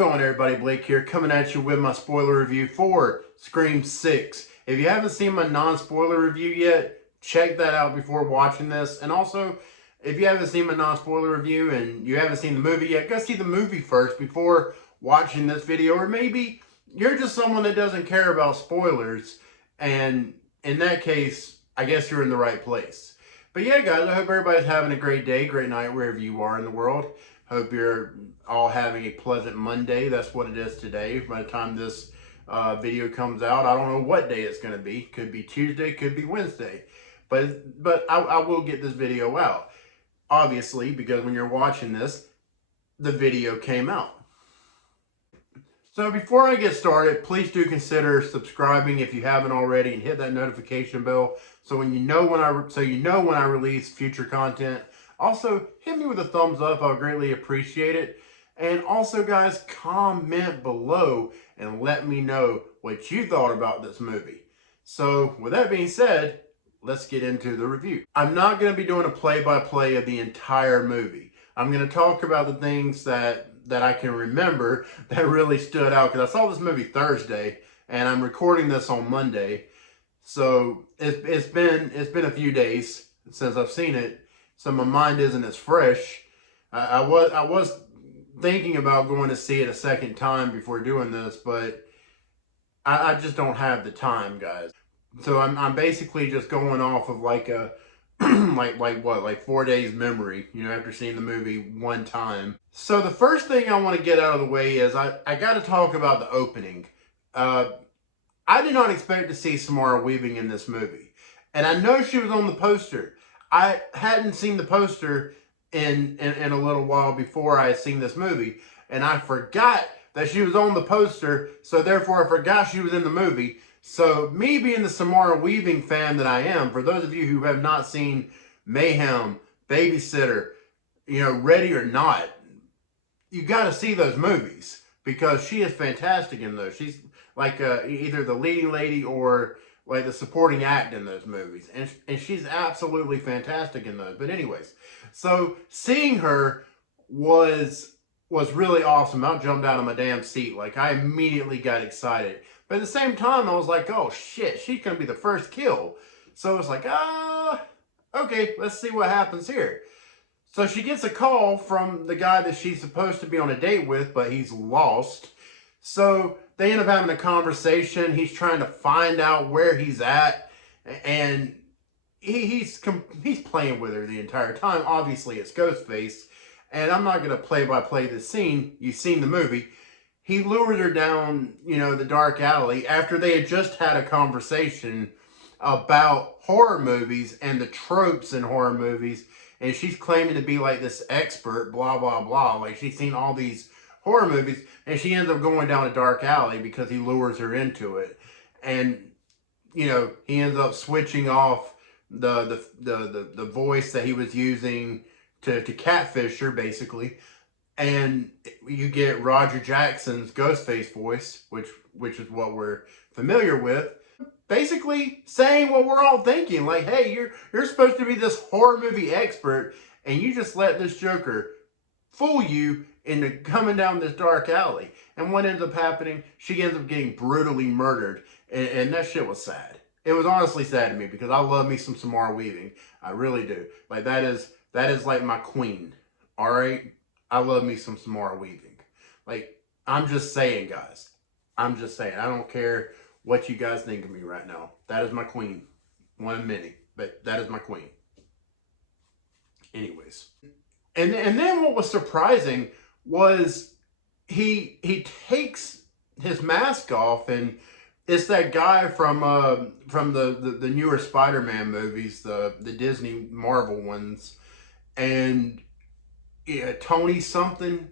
going, everybody? Blake here, coming at you with my spoiler review for Scream 6. If you haven't seen my non-spoiler review yet, check that out before watching this. And also, if you haven't seen my non-spoiler review and you haven't seen the movie yet, go see the movie first before watching this video. Or maybe you're just someone that doesn't care about spoilers, and in that case, I guess you're in the right place. But yeah, guys, I hope everybody's having a great day, great night, wherever you are in the world. Hope you're all having a pleasant Monday. That's what it is today. By the time this video comes out, I don't know what day it's going to be. Could be Tuesday, could be Wednesday. But I will get this video out. Obviously, because when you're watching this, the video came out. So before I get started, please do consider subscribing if you haven't already, and hit that notification bell so you know when I release future content. Also, hit me with a thumbs up. I'll greatly appreciate it. And also, guys, comment below and let me know what you thought about this movie. So, with that being said, let's get into the review. I'm not going to be doing a play-by-play of the entire movie. I'm going to talk about the things that I can remember that really stood out, because I saw this movie Thursday, and I'm recording this on Monday. So, it's been a few days since I've seen it. So my mind isn't as fresh. I was thinking about going to see it a second time before doing this, but I just don't have the time, guys. So I'm basically just going off of like a like 4 days memory, you know, after seeing the movie one time. So the first thing I want to get out of the way is I got to talk about the opening. I did not expect to see Samara Weaving in this movie, and I know she was on the poster. I hadn't seen the poster in a little while before I had seen this movie, and I forgot that she was on the poster, so therefore I forgot she was in the movie. So me being the Samara Weaving fan that I am, for those of you who have not seen Mayhem, Babysitter, you know, Ready or Not, you got to see those movies, because she is fantastic in those. She's like either the leading lady or like the supporting act in those movies. And she's absolutely fantastic in those. But anyways, so seeing her was really awesome. I jumped out of my damn seat. Like, I immediately got excited. But at the same time, I was like, oh shit, she's going to be the first kill. So it's like, okay, let's see what happens here. So she gets a call from the guy that she's supposed to be on a date with, but he's lost. So they end up having a conversation. He's trying to find out where he's at, and he's playing with her the entire time. Obviously, it's Ghostface, and I'm not going to play-by-play this scene. You've seen the movie. He lures her down, you know, the dark alley after they had just had a conversation about horror movies and the tropes in horror movies, and she's claiming to be like this expert, blah, blah, blah. Like, she's seen all these horror movies, and she ends up going down a dark alley because he lures her into it. And, you know, he ends up switching off the voice that he was using to catfish her, basically. And you get Roger Jackson's Ghostface voice, which is what we're familiar with, basically saying what we're all thinking. Like, hey, you're supposed to be this horror movie expert, and you just let this Joker fool you into coming down this dark alley. And what ends up happening, she ends up getting brutally murdered. And that shit was sad. It was honestly sad to me, because I love me some Samara Weaving. I really do. Like, that is like my queen. Alright? I love me some Samara Weaving. Like, I'm just saying, guys. I'm just saying. I don't care what you guys think of me right now. That is my queen. One of many. But that is my queen. Anyways. And then what was surprising was he takes his mask off, and it's that guy from the newer Spider-Man movies, the Disney Marvel ones, and yeah, Tony something.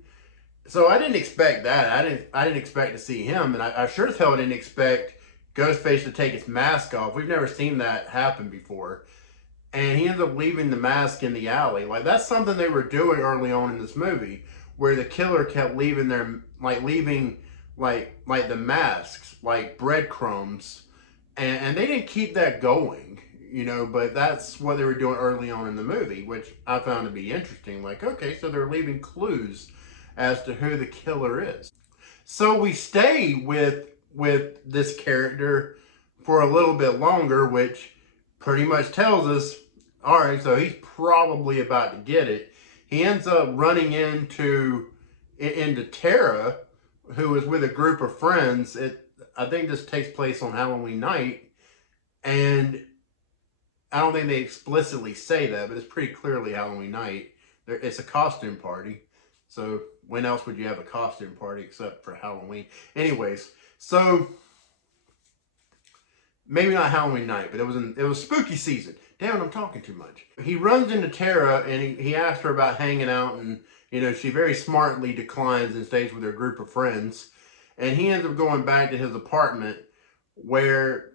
So I didn't expect that. I didn't expect to see him, and I sure as hell didn't expect Ghostface to take his mask off. We've never seen that happen before. And he ends up leaving the mask in the alley. Like, that's something they were doing early on in this movie, where the killer kept leaving the masks, like breadcrumbs. And they didn't keep that going, you know, but that's what they were doing early on in the movie, which I found to be interesting. Like, okay, so they're leaving clues as to who the killer is. So we stay with this character for a little bit longer, which pretty much tells us, all right, so he's probably about to get it. He ends up running into Tara, who is with a group of friends. I think this takes place on Halloween night, and I don't think they explicitly say that, but it's pretty clearly Halloween night. It's a costume party, so when else would you have a costume party except for Halloween? Anyways, so maybe not Halloween night, but it was spooky season. Damn it, I'm talking too much. He runs into Tara and he asks her about hanging out, and she very smartly declines and stays with her group of friends. And he ends up going back to his apartment where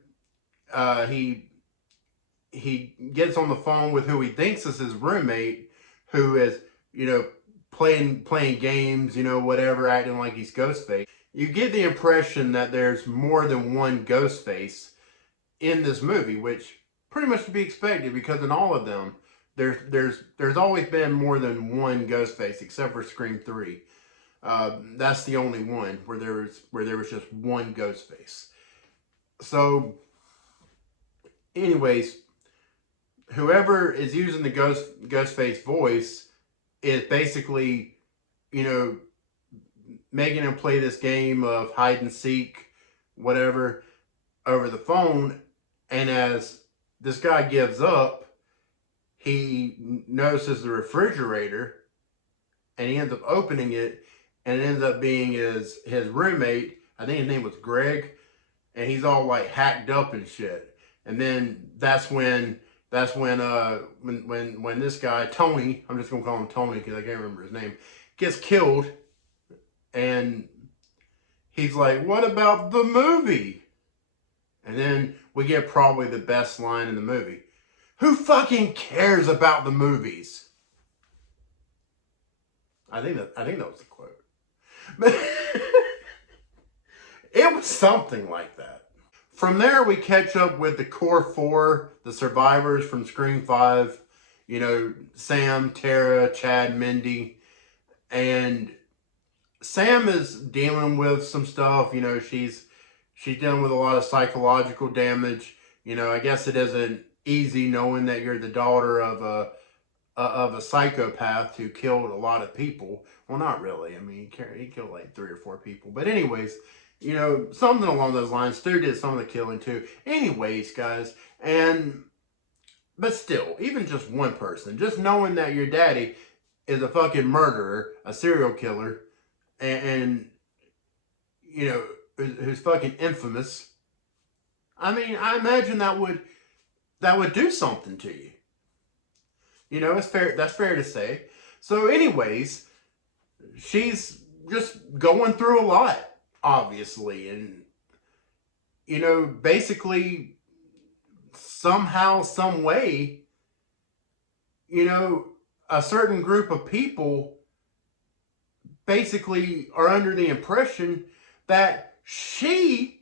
he gets on the phone with who he thinks is his roommate, who is, playing games, whatever, acting like he's Ghostface. You get the impression that there's more than one Ghostface in this movie, which pretty much to be expected, because in all of them, there's always been more than one Ghostface, except for Scream 3. That's the only one where there was just one Ghostface. So, anyways, whoever is using the Ghostface voice is basically, making him play this game of hide and seek, whatever, over the phone. And as this guy gives up, he notices the refrigerator, and he ends up opening it, and it ends up being his roommate. I think his name was Greg, and he's all like hacked up and shit. And then that's when this guy Tony, I'm just gonna call him Tony because I can't remember his name, gets killed, and he's like, "What about the movie?" And then we get probably the best line in the movie: "Who fucking cares about the movies?" I think that was the quote. But it was something like that. From there, we catch up with the core four, the survivors from Scream 5. Sam, Tara, Chad, Mindy. And Sam is dealing with some stuff. She's dealing with a lot of psychological damage. I guess it isn't easy knowing that you're the daughter of a psychopath who killed a lot of people. Well, not really. I mean, he killed like 3 or 4 people. But anyways, something along those lines. Stu did some of the killing too. Anyways, guys, but still, even just one person, just knowing that your daddy is a fucking murderer, a serial killer, and who's fucking infamous. I mean, I imagine that would do something to you. It's fair. That's fair to say. So, anyways, she's just going through a lot, obviously, and basically, somehow, some way, a certain group of people basically are under the impression that she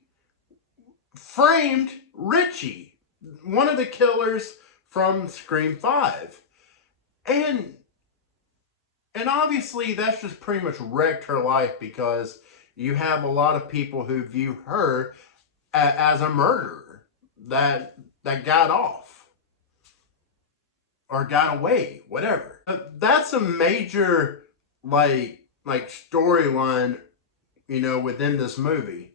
framed Richie, one of the killers from Scream 5. And obviously that's just pretty much wrecked her life, because you have a lot of people who view her as a murderer that got off or got away, whatever. But that's a major like storyline, within this movie,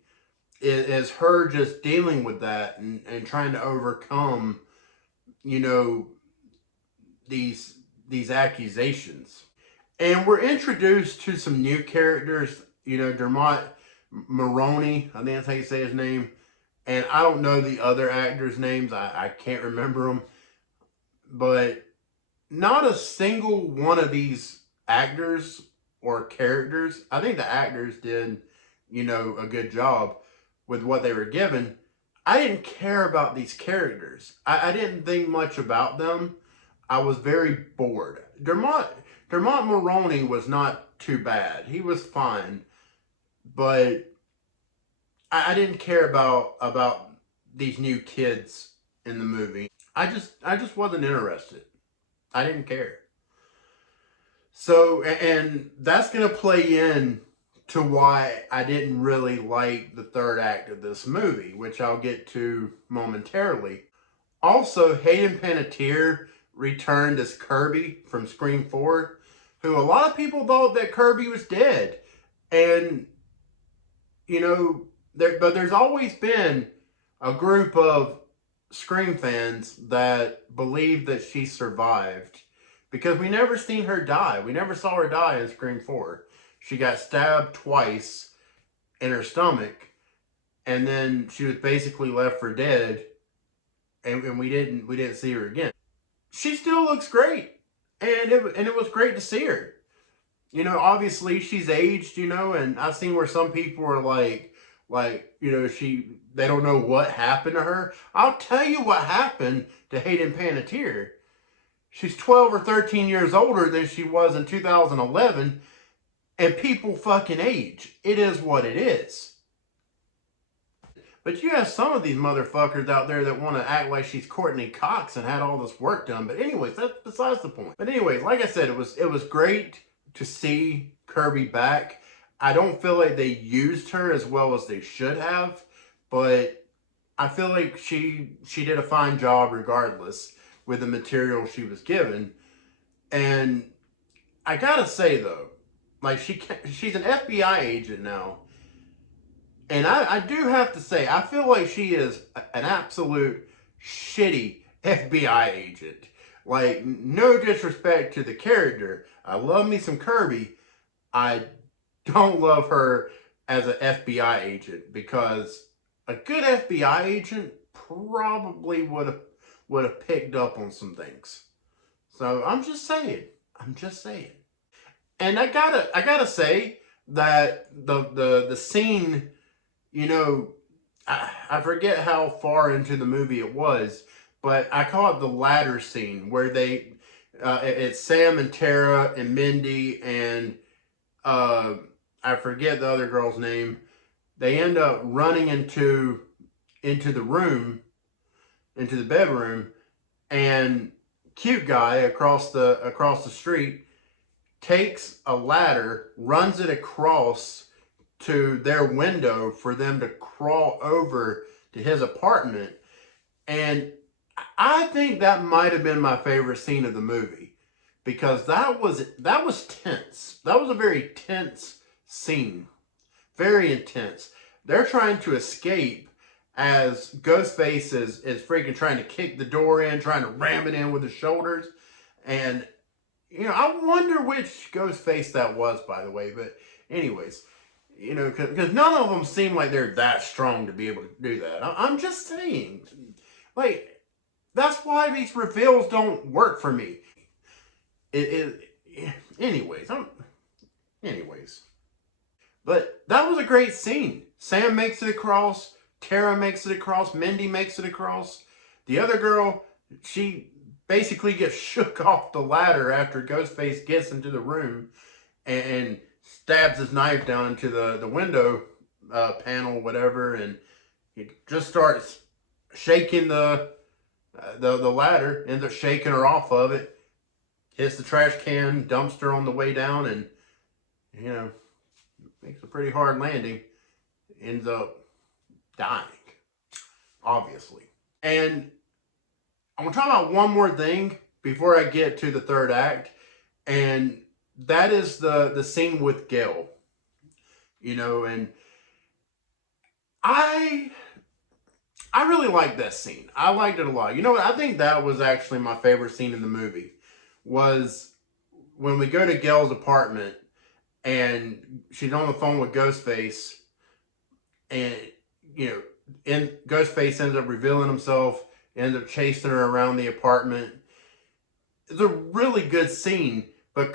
is her just dealing with that and trying to overcome, these accusations. And we're introduced to some new characters, Dermot Mulroney, I think that's how you say his name. And I don't know the other actors' names. I can't remember them. But not a single one of these actors or characters, I think the actors did, a good job with what they were given. I didn't care about these characters. I didn't think much about them. I was very bored. Dermot Mulroney was not too bad. He was fine. But I didn't care about these new kids in the movie. I just wasn't interested. I didn't care. So, and that's going to play in to why I didn't really like the third act of this movie, which I'll get to momentarily. Also, Hayden Panettiere returned as Kirby from Scream 4, who a lot of people thought that Kirby was dead. And, you know, but there's always been a group of Scream fans that believe that she survived, because we never seen her die. We never saw her die in Scream 4. She got stabbed twice in her stomach, and then she was basically left for dead, and we didn't see her again. She still looks great, and it was great to see her. You know, obviously she's aged, you know, and I've seen where some people are like, you know, they don't know what happened to her. I'll tell you what happened to Hayden Panettiere. She's 12 or 13 years older than she was in 2011, and people fucking age. It is what it is. But you have some of these motherfuckers out there that want to act like she's Courtney Cox and had all this work done. But anyways, that's besides the point. But anyways, like I said, it was great to see Kirby back. I don't feel like they used her as well as they should have, but I feel like she did a fine job regardless with the material she was given. And I gotta say though, like she's an FBI agent now. And I do have to say, I feel like she is an absolute shitty FBI agent. Like, no disrespect to the character. I love me some Kirby. I don't love her as an FBI agent, because a good FBI agent probably would have picked up on some things. So I'm just saying. And I gotta say that the scene, you know, I forget how far into the movie it was, but I call it the ladder scene where it's Sam and Tara and Mindy and I forget the other girl's name. They end up running into the room, into the bedroom, and cute guy across the street takes a ladder, runs it across to their window for them to crawl over to his apartment. And I think that might have been my favorite scene of the movie, because that was tense. That was a very tense scene. Very intense. They're trying to escape as Ghostface is freaking trying to kick the door in, trying to ram it in with his shoulders. And, you know, I wonder which Ghostface that was, by the way. But anyways, you know, because none of them seem like they're that strong to be able to do that. I'm just saying. Like, that's why these reveals don't work for me. Anyways. But that was a great scene. Sam makes it across. Tara makes it across. Mindy makes it across. The other girl, she basically gets shook off the ladder after Ghostface gets into the room and stabs his knife down into the window panel, whatever, and he just starts shaking the ladder, ends up shaking her off of it, hits the trash can dumpster on the way down, and, you know, makes a pretty hard landing, ends up dying, obviously. And I'm going to talk about one more thing before I get to the third act, and that is the scene with Gail. You know, and I really like that scene. I liked it a lot. You know what? I think that was actually my favorite scene in the movie, was when we go to Gail's apartment and she's on the phone with Ghostface, and, you know, and Ghostface ends up revealing himself, ends up chasing her around the apartment. It's a really good scene, but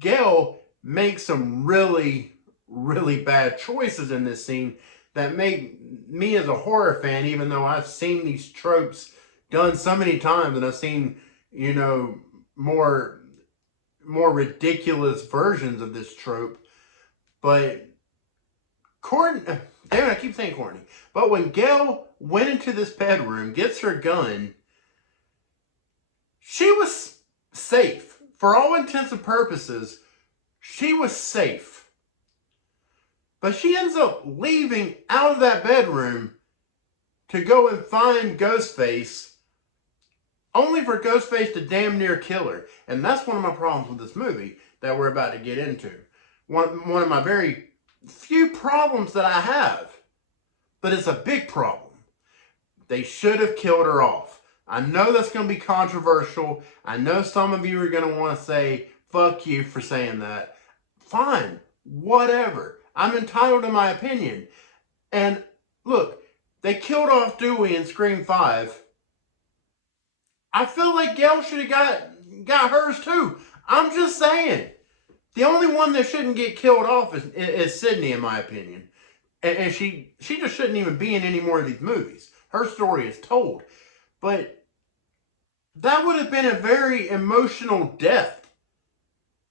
Gail makes some really, really bad choices in this scene that make me as a horror fan, even though I've seen these tropes done so many times, and I've seen, you know, more ridiculous versions of this trope. But damn it, I keep saying Courtney. But when Gail went into this bedroom, gets her gun, she was safe. For all intents and purposes, she was safe. But she ends up leaving out of that bedroom to go and find Ghostface, only for Ghostface to damn near kill her. And that's one of my problems with this movie that we're about to get into. One of my very few problems that I have, but it's a big problem. They should have killed her off. I know that's going to be controversial. I know some of you are going to want to say, fuck you for saying that. Fine, whatever. I'm entitled to my opinion. And look, they killed off Dewey in Scream 5. I feel like Gail should have got hers too. I'm just saying. The only one that shouldn't get killed off is Sydney, in my opinion. And she just shouldn't even be in any more of these movies. Her story is told. But that would have been a very emotional death.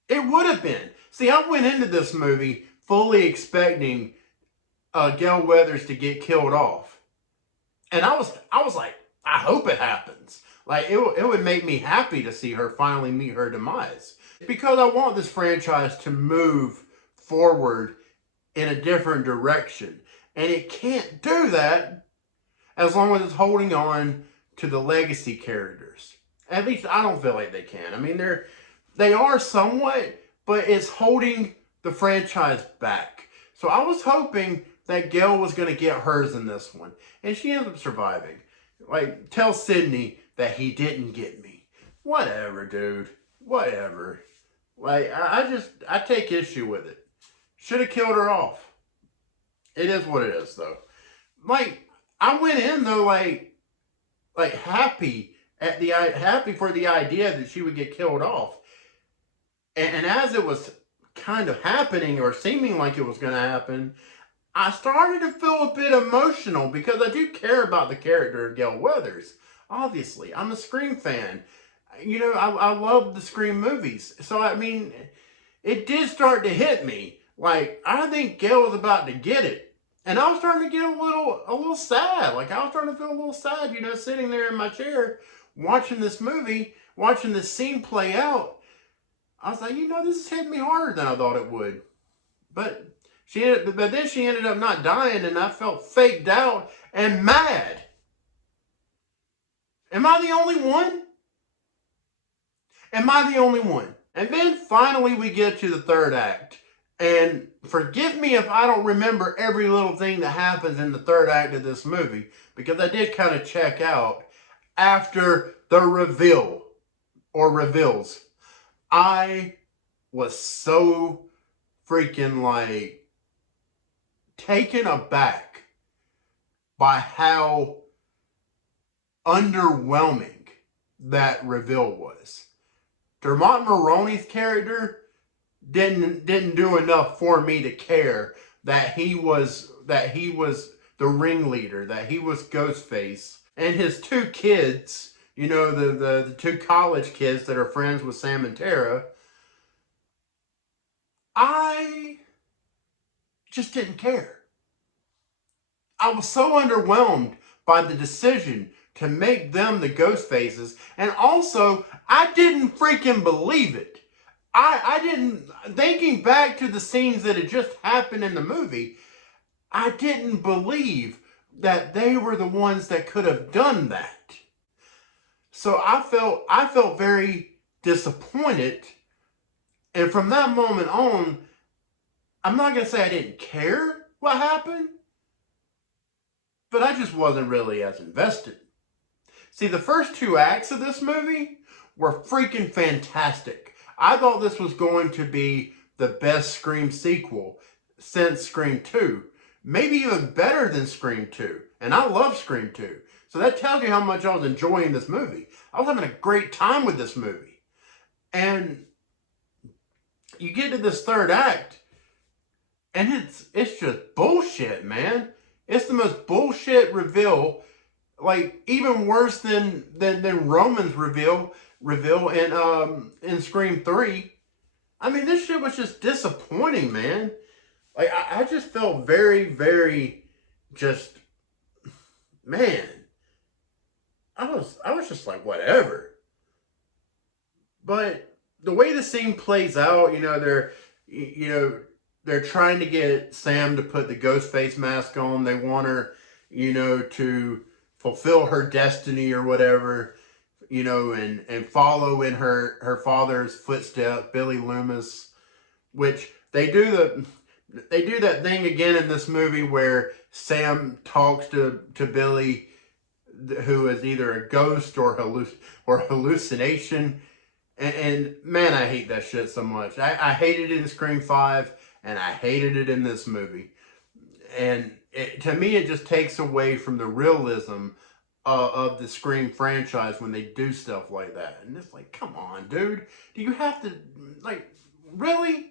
It would have been. See, I went into this movie fully expecting Gail Weathers to get killed off. And I was like, I hope it happens. Like, it would make me happy to see her finally meet her demise. Because I want this franchise to move forward in a different direction. And it can't do that as long as it's holding on to the legacy characters. At least I don't feel like they can. I mean, they are somewhat, but it's holding the franchise back. So I was hoping that Gail was going to get hers in this one. And she ends up surviving. Like, tell Sydney that he didn't get me. Whatever, dude. Whatever. Like, I take issue with it. Should have killed her off. It is what it is, though. Like, I went in, though, like happy for the idea that she would get killed off. And as it was kind of happening, or seeming like it was going to happen, I started to feel a bit emotional because I do care about the character of Gail Weathers. Obviously, I'm a Scream fan. You know, I love the Scream movies. So, I mean, it did start to hit me. Like, I think Gail was about to get it. And I was starting to get a little sad. Like, I was starting to feel a little sad, you know, sitting there in my chair, watching this movie, watching this scene play out. I was like, you know, this is hitting me harder than I thought it would. But then she ended up not dying, and I felt faked out and mad. Am I the only one? Am I the only one? And then finally we get to the third act. And forgive me if I don't remember every little thing that happens in the third act of this movie, because I did kind of check out after the reveal, or reveals. I was so freaking, like, taken aback by how underwhelming that reveal was. Dermot Mulroney's character didn't do enough for me to care that he was the ringleader, that he was Ghostface. And his two kids, you know, the two college kids that are friends with Sam and Tara, I just didn't care. I was so underwhelmed by the decision to make them the Ghostfaces, and also, I didn't freaking believe it. I didn't, thinking back to the scenes that had just happened in the movie, I didn't believe that they were the ones that could have done that. So I felt very disappointed. And from that moment on, I'm not going to say I didn't care what happened, but I just wasn't really as invested. See, the first two acts of this movie were freaking fantastic. I thought this was going to be the best Scream sequel since Scream 2. Maybe even better than Scream 2. And I love Scream 2. So that tells you how much I was enjoying this movie. I was having a great time with this movie. And you get to this third act, and it's just bullshit, man. It's the most bullshit reveal, like even worse than Roman's reveal in Scream 3. I mean, this shit was just disappointing, man. Like, I just felt very, very just, man. I was just like, whatever. But the way the scene plays out, you know, they're trying to get Sam to put the Ghostface mask on. They want her, to fulfill her destiny or whatever, and follow in her father's footsteps, Billy Loomis, which they do that thing again in this movie where Sam talks to Billy, who is either a ghost or hallucination. And man, I hate that shit so much. I hated it in Scream 5, and I hated it in this movie. And to me, it just takes away from the realism of the Scream franchise when they do stuff like that. And it's like, come on, dude. Do you have to, really?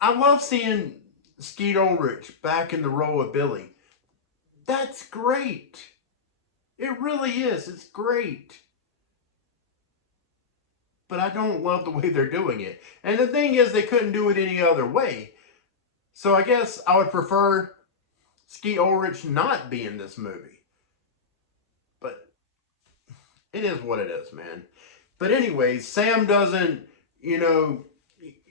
I love seeing Skeet Ulrich back in the role of Billy. That's great. It really is. It's great. But I don't love the way they're doing it. And the thing is, they couldn't do it any other way. So I guess I would prefer Skeet Ulrich not be in this movie. But it is what it is, man. But anyways, Sam doesn't,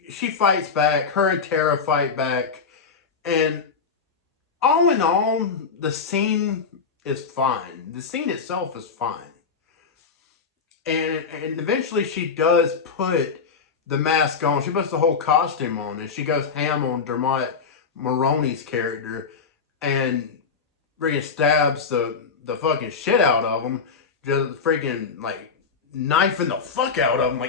she fights back. Her and Tara fight back. And all in all, the scene is fine. The scene itself is fine. And eventually she does put the mask on. She puts the whole costume on. And she goes ham on Dermot Mulroney's character. And freaking stabs the fucking shit out of him. Just freaking, knifing the fuck out of him.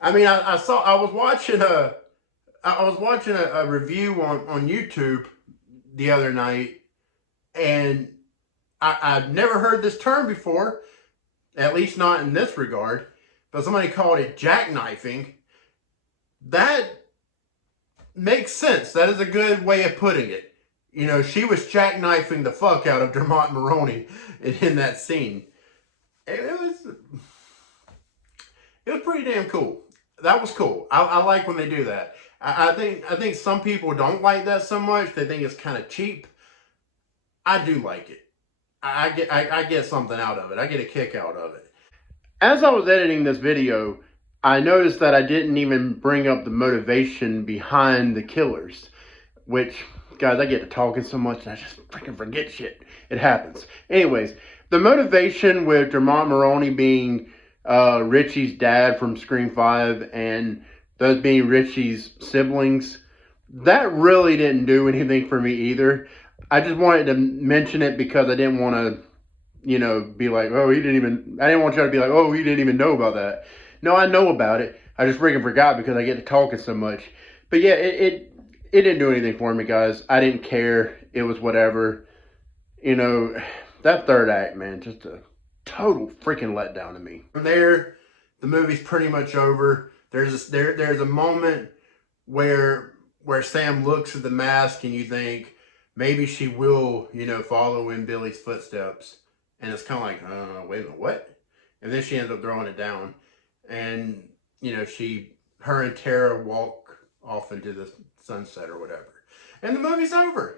I mean, I was watching a review on YouTube the other night. And I've never heard this term before, at least not in this regard, but somebody called it jackknifing. That makes sense. That is a good way of putting it. She was jackknifing the fuck out of Dermot Mulroney in that scene. It was pretty damn cool. That was cool. I like when they do that. I think some people don't like that so much. They think it's kind of cheap. I do like it. I get something out of it. I get a kick out of it. As I was editing this video, I noticed that I didn't even bring up the motivation behind the killers. Which, guys, I get to talking so much and I just freaking forget shit. It happens. Anyways, the motivation with Dermot Mulroney being Richie's dad from Scream 5 and those being Richie's siblings, that really didn't do anything for me either. I just wanted to mention it because I didn't want to, be like, oh, I didn't want y'all to be like, oh, he didn't even know about that. No, I know about it. I just freaking forgot because I get to talking so much. But yeah, it didn't do anything for me, guys. I didn't care. It was whatever. That third act, man, just a total freaking letdown to me. From there, the movie's pretty much over. There's a moment where Sam looks at the mask and you think, maybe she will, follow in Billy's footsteps. And it's kind of like, wait a minute, what? And then she ends up throwing it down. And, her and Tara walk off into the sunset or whatever. And the movie's over.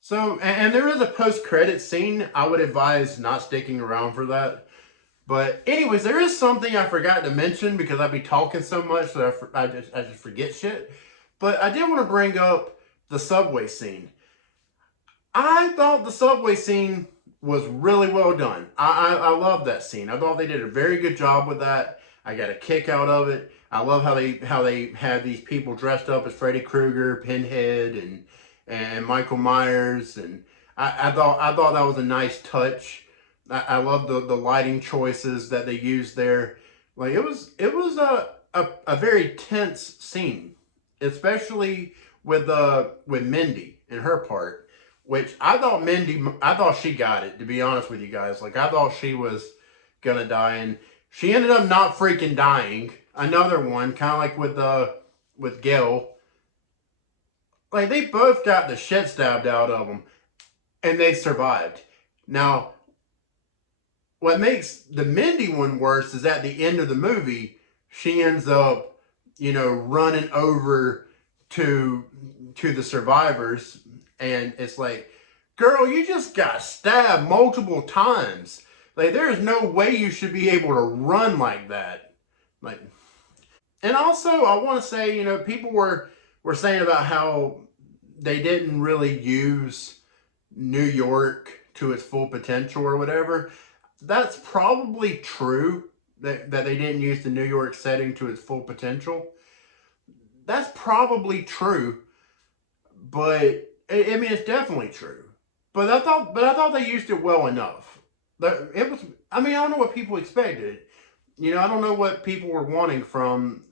So, and there is a post-credit scene. I would advise not sticking around for that. But anyways, there is something I forgot to mention because I'd be talking so much that I just forget shit. But I did want to bring up the subway scene. I thought the subway scene was really well done. I love that scene. I thought they did a very good job with that. I got a kick out of it. I love how they had these people dressed up as Freddy Krueger, Pinhead, and Michael Myers, and I thought that was a nice touch. I love the lighting choices that they used there. It was a very tense scene, especially with Mindy and her part, which I thought she got it, to be honest with you guys. I thought she was gonna die, and she ended up not freaking dying. Another one, kind of like with Gail. They both got the shit stabbed out of them, and they survived. Now, what makes the Mindy one worse is at the end of the movie, she ends up, running over to the survivors, and it's like, girl, you just got stabbed multiple times. There's no way you should be able to run like that. Like, and also I want to say, you know, people were saying about how they didn't really use New York to its full potential or whatever. That's probably true that they didn't use the New York setting to its full potential. That's probably true, but I mean it's definitely true. But I thought they used it well enough. It was. I mean I don't know what people expected. You know I don't know what people were wanting from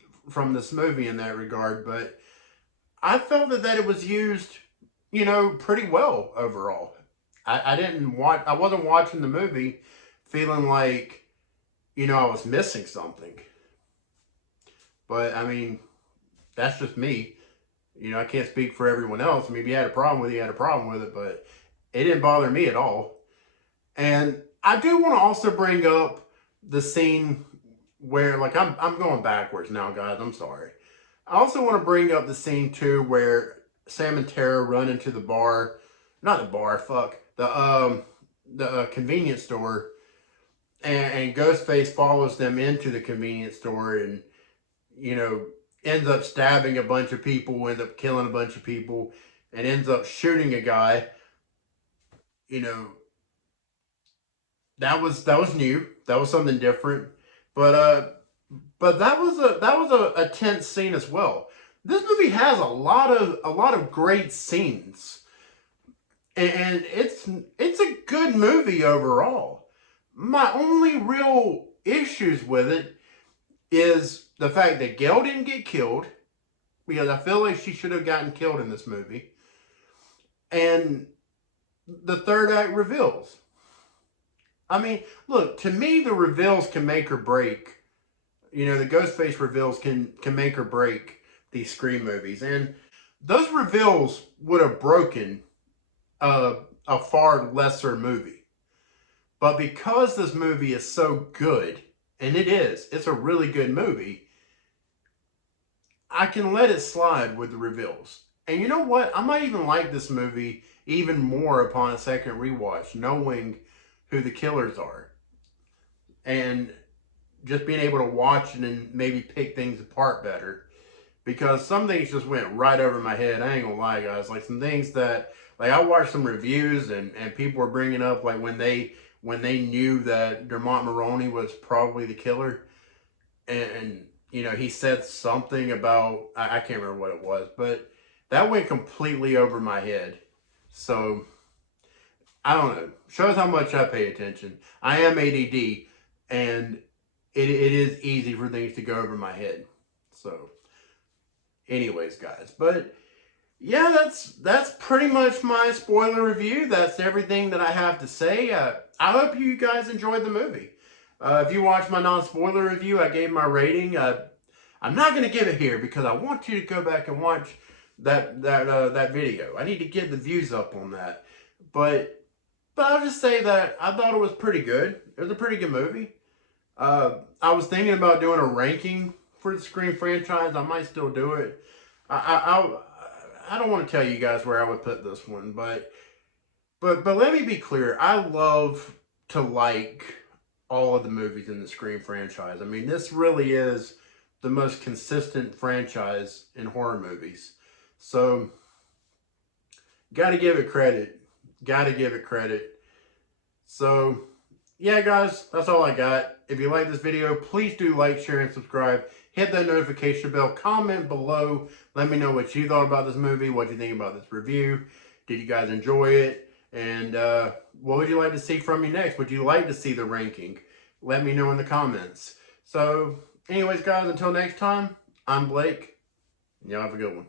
this movie in that regard, but I felt that it was used, you know, pretty well overall. I didn't watch. I wasn't watching the movie feeling like, you know, I was missing something. But I mean, that's just me. You know, I can't speak for everyone else. I mean, if you had a problem with it, you had a problem with it, but it didn't bother me at all. And I do want to also bring up the scene where, like, I'm going backwards now, guys. I'm sorry. I also want to bring up the scene too where Sam and Tara run into the bar, not the bar, fuck the convenience store, and Ghostface follows them into the convenience store, and you know ends up stabbing a bunch of people, ends up killing a bunch of people, and ends up shooting a guy. You know that was new. That was something different, but but that was a tense scene as well. This movie has a lot of great scenes, and it's a good movie overall. My only real issues with it is the fact that Gail didn't get killed, because I feel like she should have gotten killed in this movie, and the third act reveals. I mean, look, to me, the reveals can make or break. You know, the Ghostface reveals can make or break these Scream movies, and those reveals would have broken a far lesser movie. But because this movie is so good, and it's a really good movie, I can let it slide with the reveals. And you know what? I might even like this movie even more upon a second rewatch, knowing who the killers are. And just being able to watch it and maybe pick things apart better. Because some things just went right over my head. I ain't gonna lie, guys. Like some things that, like I watched some reviews and people were bringing up like when they knew that Dermot Mulroney was probably the killer, and you know he said something about I can't remember what it was, but that went completely over my head. So I don't know. Shows how much I pay attention. I am ADD, and it is easy for things to go over my head. So, anyways, guys, but yeah, that's pretty much my spoiler review. That's everything that I have to say. I hope you guys enjoyed the movie. If you watched my non-spoiler review, I gave my rating. I'm not going to give it here because I want you to go back and watch that video. I need to get the views up on that. But I'll just say that I thought it was pretty good. It was a pretty good movie. I was thinking about doing a ranking for the Scream franchise. I might still do it. I don't want to tell you guys where I would put this one, but let me be clear. I love to like all of the movies in the Scream franchise. I mean, this really is the most consistent franchise in horror movies. So, gotta give it credit. Gotta give it credit. So, yeah, guys, that's all I got. If you like this video, please do like, share, and subscribe. Hit that notification bell. Comment below. Let me know what you thought about this movie, what you think about this review. Did you guys enjoy it? And what would you like to see from me next? Would you like to see the ranking? Let me know in the comments. So, anyways, guys, until next time, I'm Blake. Y'all have a good one.